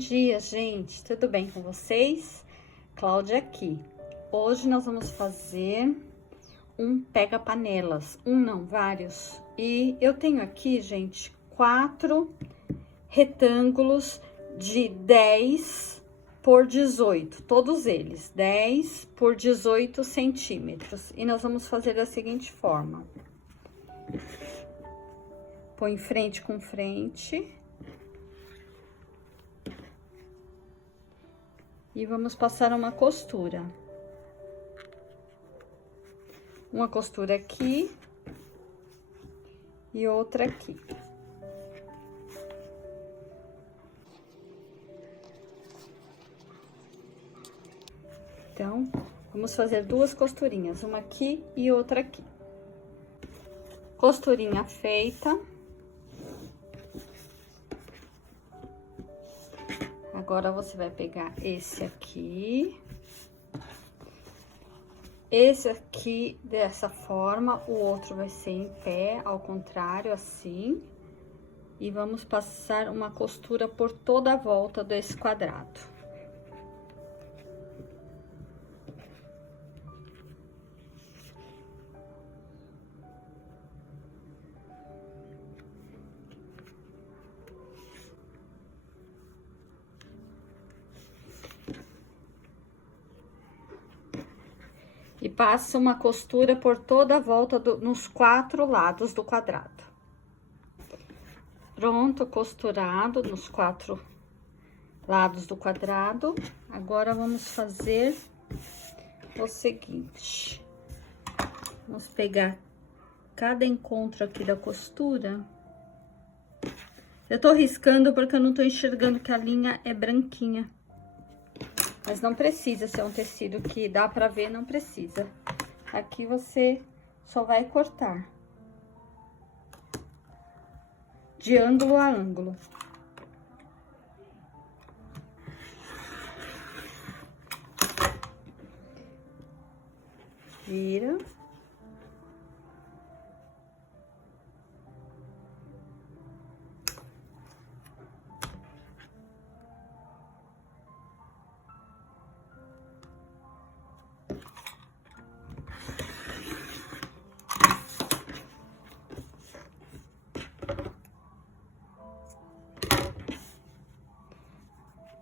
dia, gente! Tudo bem com vocês? Cláudia aqui. Hoje nós vamos fazer um pega-panelas. Vários. E eu tenho aqui, gente, 4 retângulos de 10 por 18. Todos eles, 10 por 18 centímetros. E nós vamos fazer da seguinte forma. Põe frente com frente. E vamos passar uma costura. Uma costura aqui e outra aqui. Então, vamos fazer 2 costurinhas, uma aqui e outra aqui. Costurinha feita. Agora, você vai pegar esse aqui dessa forma, o outro vai ser em pé, ao contrário, assim. E vamos passar uma costura por toda a volta desse quadrado. E passa uma costura por toda a volta nos 4 lados do quadrado. Pronto, costurado nos 4 lados do quadrado. Agora, vamos fazer o seguinte. Vamos pegar cada encontro aqui da costura. Eu tô riscando porque eu não tô enxergando que a linha é branquinha. Mas não precisa, se é um tecido que dá pra ver, não precisa. Aqui você só vai cortar. De ângulo a ângulo. Vira.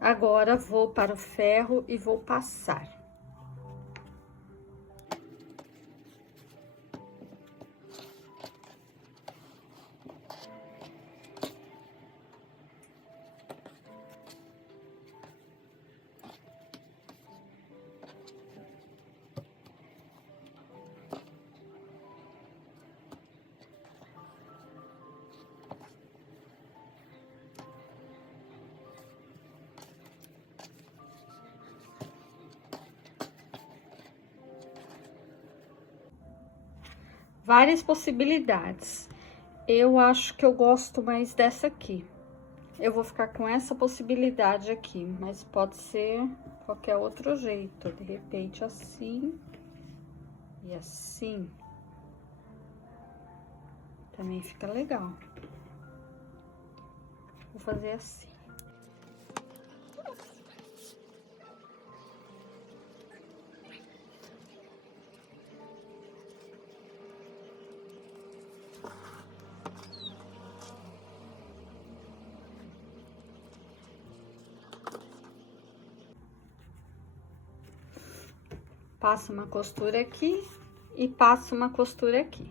Agora, vou para o ferro e vou passar. Várias possibilidades. Eu acho que eu gosto mais dessa aqui. Eu vou ficar com essa possibilidade aqui, mas pode ser qualquer outro jeito. De repente, assim e assim. Também fica legal. Vou fazer assim. Passo uma costura aqui e passo uma costura aqui.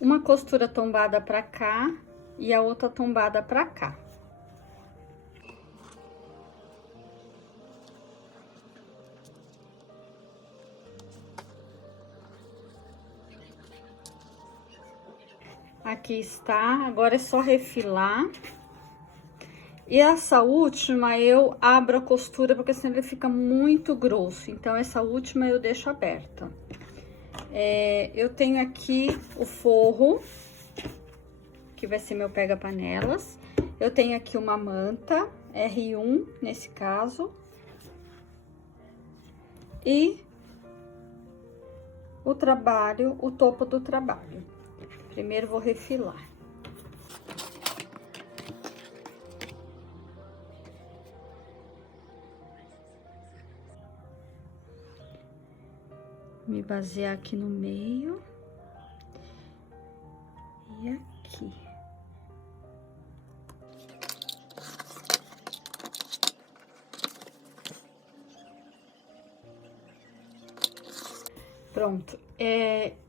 Uma costura tombada pra cá e a outra tombada pra cá. Aqui está, agora é só refilar. E essa última eu abro a costura, porque senão ele fica muito grosso. Então, essa última eu deixo aberta. Eu tenho aqui o forro, que vai ser meu pega-panelas. Eu tenho aqui uma manta, R1, nesse caso. E o trabalho, o topo do trabalho. Primeiro vou refilar. Me basear aqui no meio. E aqui. Pronto.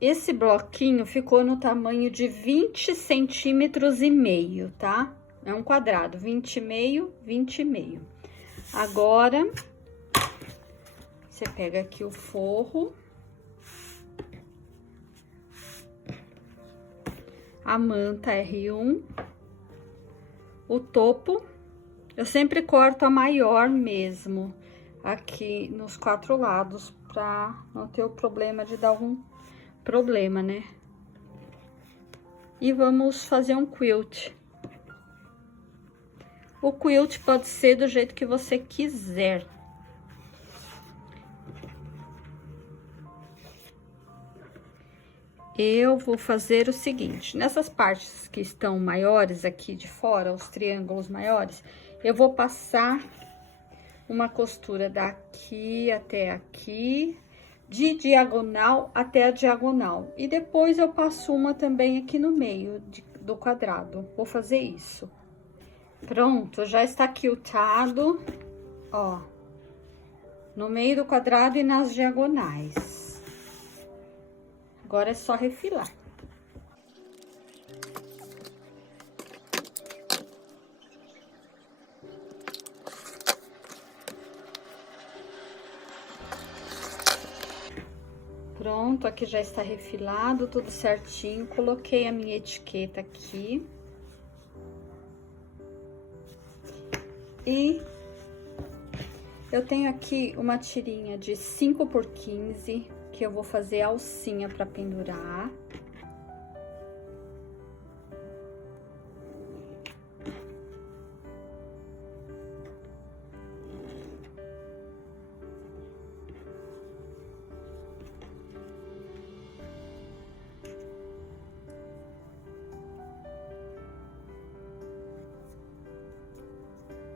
Esse bloquinho ficou no tamanho de 20 centímetros e meio, tá? É um quadrado, 20 e meio, 20 e meio. Agora, você pega aqui o forro. A manta R1. O topo, eu sempre corto a maior mesmo, aqui nos 4 lados, pra não ter o problema de dar algum problema, né? E vamos fazer um quilt. O quilt pode ser do jeito que você quiser. Eu vou fazer o seguinte, nessas partes que estão maiores aqui de fora, os triângulos maiores, eu vou passar uma costura daqui até aqui, de diagonal até a diagonal. E depois eu passo uma também aqui no meio do quadrado. Vou fazer isso. Pronto, já está quiltado, ó, no meio do quadrado e nas diagonais. Agora é só refilar. Pronto, aqui já está refilado, tudo certinho. Coloquei a minha etiqueta aqui. E eu tenho aqui uma tirinha de 5 por 15, que eu vou fazer alcinha para pendurar.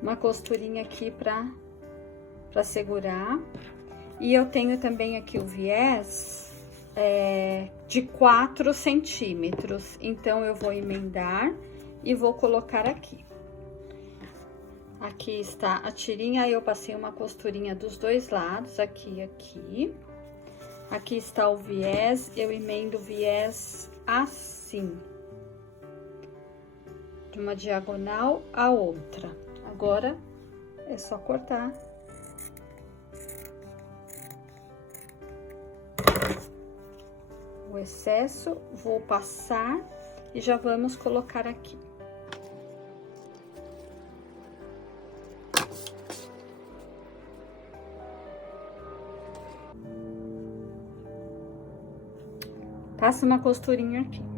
Uma costurinha aqui para segurar. E eu tenho também aqui o viés de 4 centímetros. Então, eu vou emendar e vou colocar aqui. Aqui está a tirinha, eu passei uma costurinha dos dois lados, aqui e aqui. Aqui está o viés, eu emendo o viés assim, de uma diagonal a outra. Agora, é só cortar. O excesso, vou passar e já vamos colocar aqui. Passa uma costurinha aqui.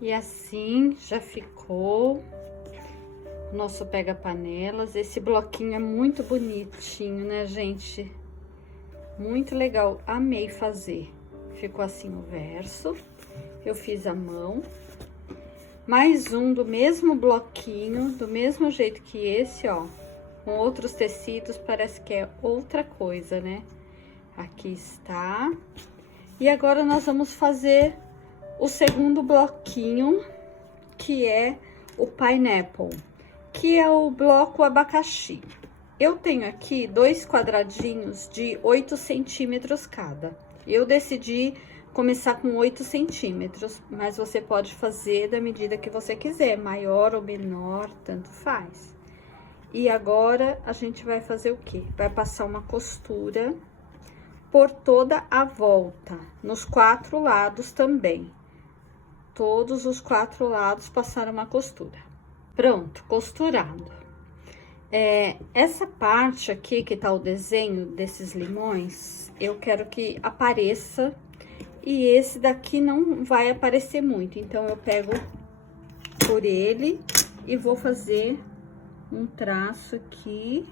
E assim já ficou o nosso pega-panelas. Esse bloquinho é muito bonitinho, né, gente? Muito legal, amei fazer. Ficou assim o verso, eu fiz à mão. Mais um do mesmo bloquinho, do mesmo jeito que esse, ó. Com outros tecidos, parece que é outra coisa, né? Aqui está. E agora nós vamos fazer o segundo bloquinho, que é o pineapple, que é o bloco abacaxi. Eu tenho aqui 2 quadradinhos de 8 centímetros cada. Eu decidi começar com 8 centímetros, mas você pode fazer da medida que você quiser, maior ou menor, tanto faz. E agora, a gente vai fazer o quê? Vai passar uma costura por toda a volta, nos 4 lados também. Todos os 4 lados passaram uma costura. Pronto, costurado. Essa parte aqui que tá o desenho desses limões, eu quero que apareça, e esse daqui não vai aparecer muito, então eu pego por ele e vou fazer um traço aqui,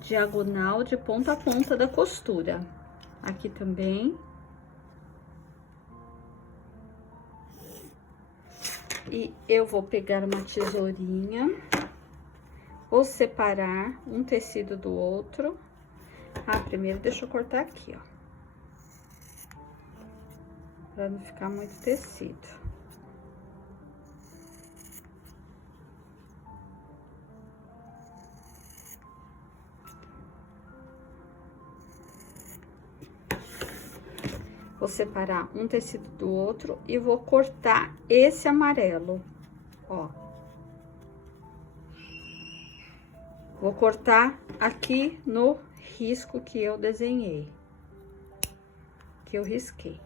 diagonal de ponta a ponta da costura. Aqui também. E eu vou pegar uma tesourinha, vou separar um tecido do outro. Primeiro deixa eu cortar aqui, ó, pra não ficar muito tecido. Vou separar um tecido do outro e vou cortar esse amarelo, ó. Vou cortar aqui no risco que eu desenhei, que eu risquei.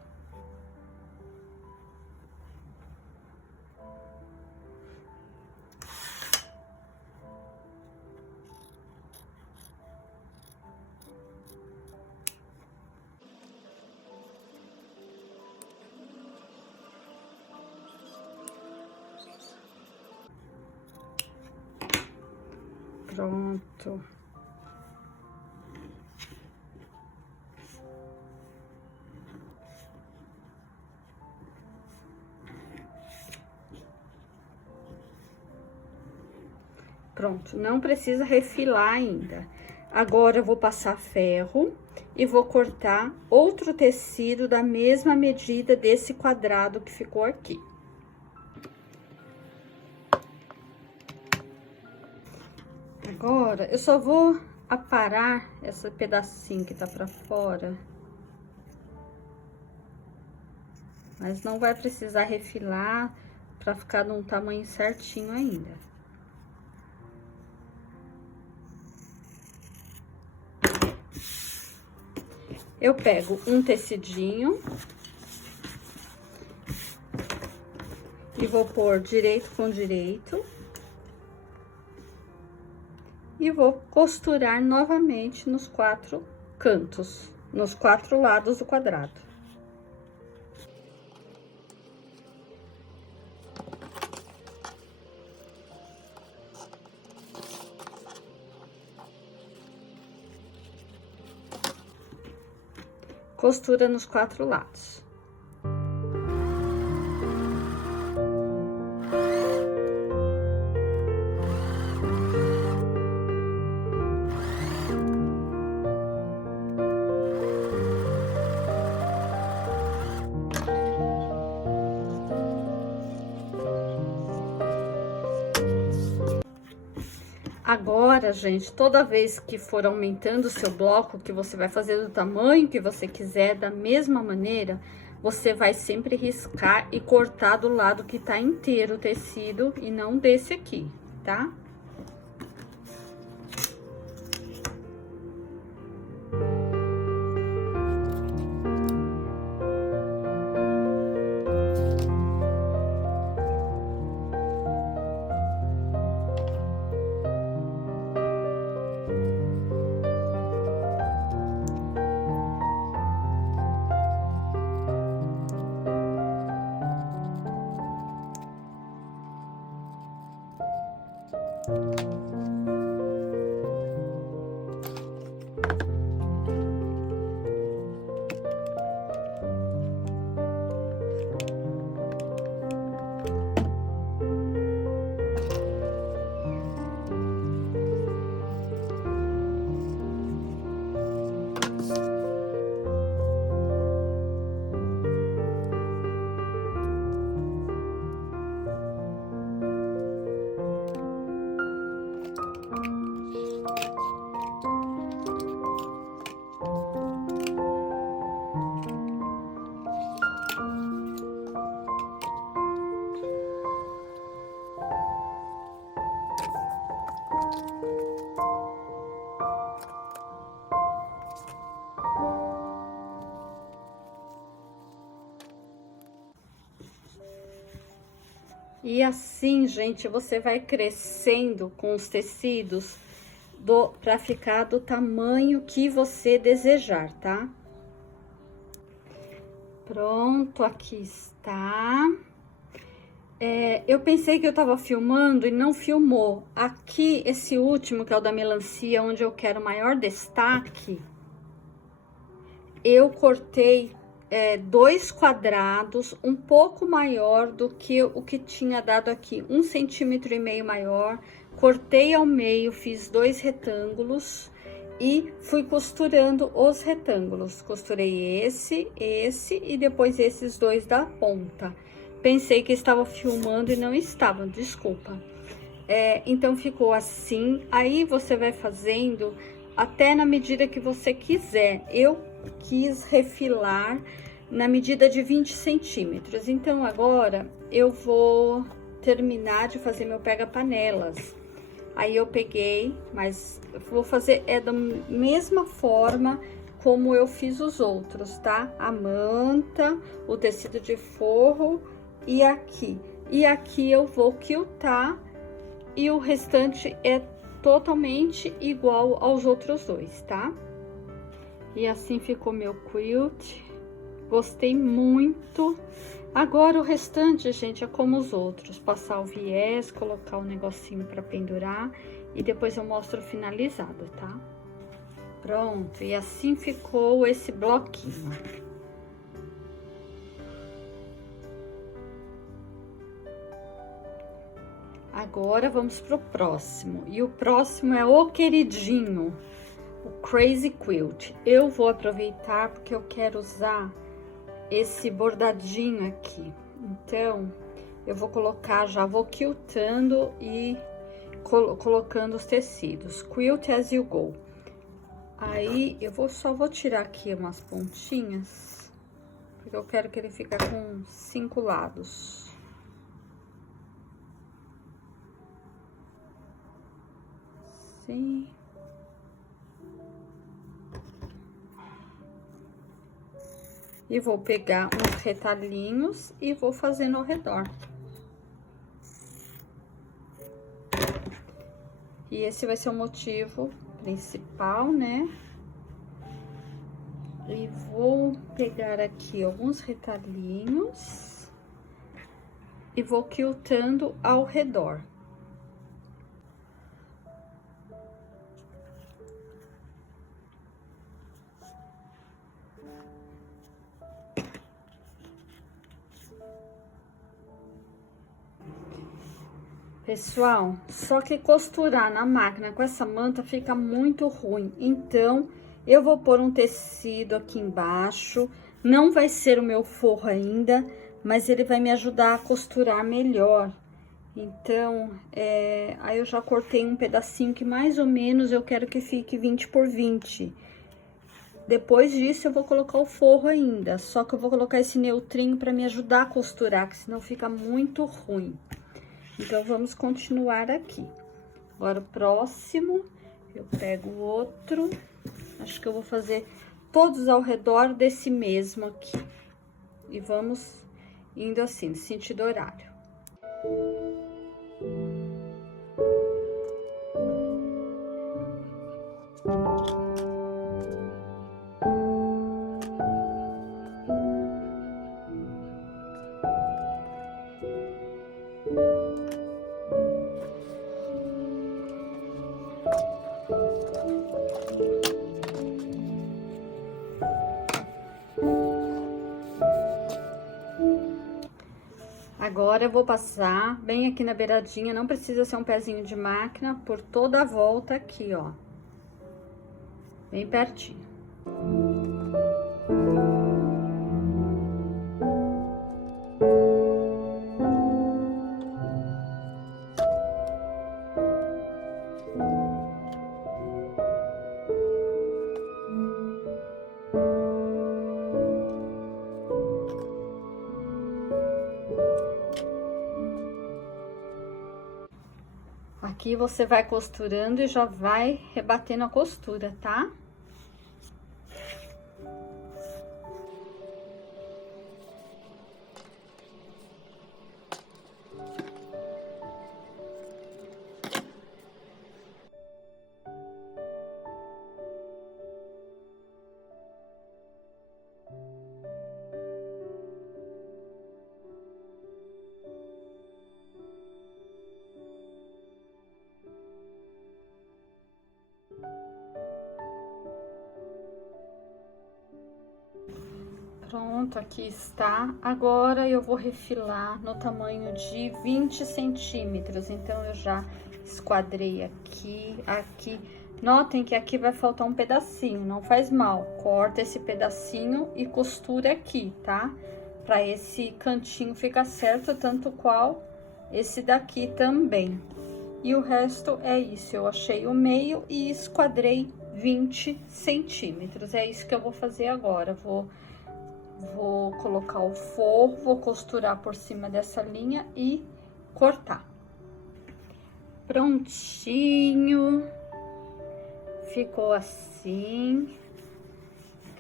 Pronto. Pronto, não precisa refilar ainda. Agora, eu vou passar ferro e vou cortar outro tecido da mesma medida desse quadrado que ficou aqui. Agora, eu só vou aparar esse pedacinho que tá pra fora. Mas não vai precisar refilar pra ficar num tamanho certinho ainda. Eu pego um tecidinho e vou pôr direito com direito. E vou costurar novamente nos 4 cantos, nos 4 lados do quadrado. Costura nos 4 lados. Agora, gente, toda vez que for aumentando o seu bloco, que você vai fazer do tamanho que você quiser, da mesma maneira, você vai sempre riscar e cortar do lado que tá inteiro o tecido e não desse aqui, tá? E assim, gente, você vai crescendo com os tecidos para ficar do tamanho que você desejar, tá? Pronto, aqui está. Eu pensei que eu tava filmando e não filmou. Aqui, esse último, que é o da melancia, onde eu quero maior destaque, eu cortei 2 quadrados, um pouco maior do que o que tinha dado aqui, 1,5 centímetro maior. Cortei ao meio, fiz 2 retângulos e fui costurando os retângulos. Costurei esse e depois esses 2 da ponta. Pensei que estava filmando e não estava, desculpa. Então, ficou assim. Aí, você vai fazendo até na medida que você quiser. Eu quis refilar na medida de 20 centímetros. Então, agora, eu vou terminar de fazer meu pega-panelas. Aí, eu peguei, mas vou fazer da mesma forma como eu fiz os outros, tá? A manta, o tecido de forro e aqui. E aqui eu vou quiltar e o restante é totalmente igual aos outros dois, tá? E assim ficou meu quilt. Gostei muito. Agora o restante, gente, é como os outros. Passar o viés, colocar o negocinho pra pendurar e depois eu mostro finalizado, tá? Pronto, e assim ficou esse bloquinho. Agora vamos pro próximo. E o próximo é o queridinho, o Crazy Quilt. Eu vou aproveitar porque eu quero usar esse bordadinho aqui. Então, eu vou colocar, já vou quiltando e colocando os tecidos. Quilt as you go. Aí, só vou tirar aqui umas pontinhas, porque eu quero que ele fique com 5 lados. Assim. E vou pegar uns retalhinhos e vou fazendo ao redor. E esse vai ser o motivo principal, né? E vou pegar aqui alguns retalhinhos e vou quiltando ao redor. Pessoal, só que costurar na máquina com essa manta fica muito ruim. Então, eu vou pôr um tecido aqui embaixo. Não vai ser o meu forro ainda, mas ele vai me ajudar a costurar melhor. Então, aí eu já cortei um pedacinho que mais ou menos eu quero que fique 20 por 20. Depois disso, eu vou colocar o forro ainda. Só que eu vou colocar esse neutrinho pra me ajudar a costurar, que senão fica muito ruim. Então, vamos continuar aqui. Agora, o próximo, eu pego o outro. Acho que eu vou fazer todos ao redor desse mesmo aqui. E vamos indo assim, no sentido horário. Agora eu vou passar bem aqui na beiradinha, não precisa ser um pezinho de máquina, por toda a volta aqui, ó. Bem pertinho. Aqui você vai costurando e já vai rebatendo a costura, tá? Pronto, aqui está. Agora eu vou refilar no tamanho de 20 centímetros. Então, eu já esquadrei aqui, aqui. Notem que aqui vai faltar um pedacinho, não faz mal. Corta esse pedacinho e costura aqui, tá? Pra esse cantinho ficar certo, tanto qual esse daqui também. E o resto é isso, eu achei o meio e esquadrei 20 centímetros. É isso que eu vou fazer agora. Vou colocar o forro, vou costurar por cima dessa linha e cortar. Prontinho. Ficou assim.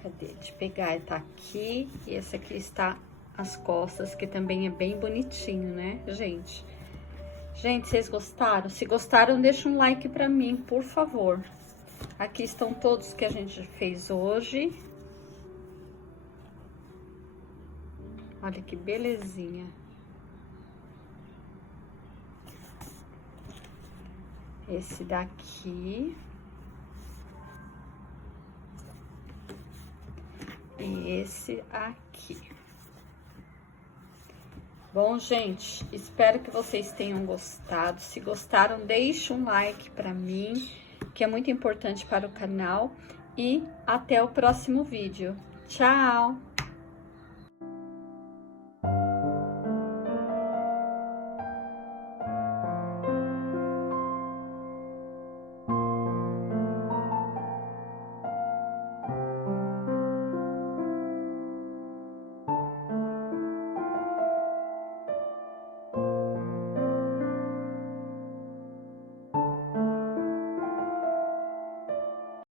Cadê? De pegar, tá aqui. E esse aqui está as costas, que também é bem bonitinho, né, gente? Gente, vocês gostaram? Se gostaram, deixa um like pra mim, por favor. Aqui estão todos que a gente fez hoje. Olha que belezinha. Esse daqui. E esse aqui. Bom, gente, espero que vocês tenham gostado. Se gostaram, deixe um like pra mim, que é muito importante para o canal. E até o próximo vídeo. Tchau!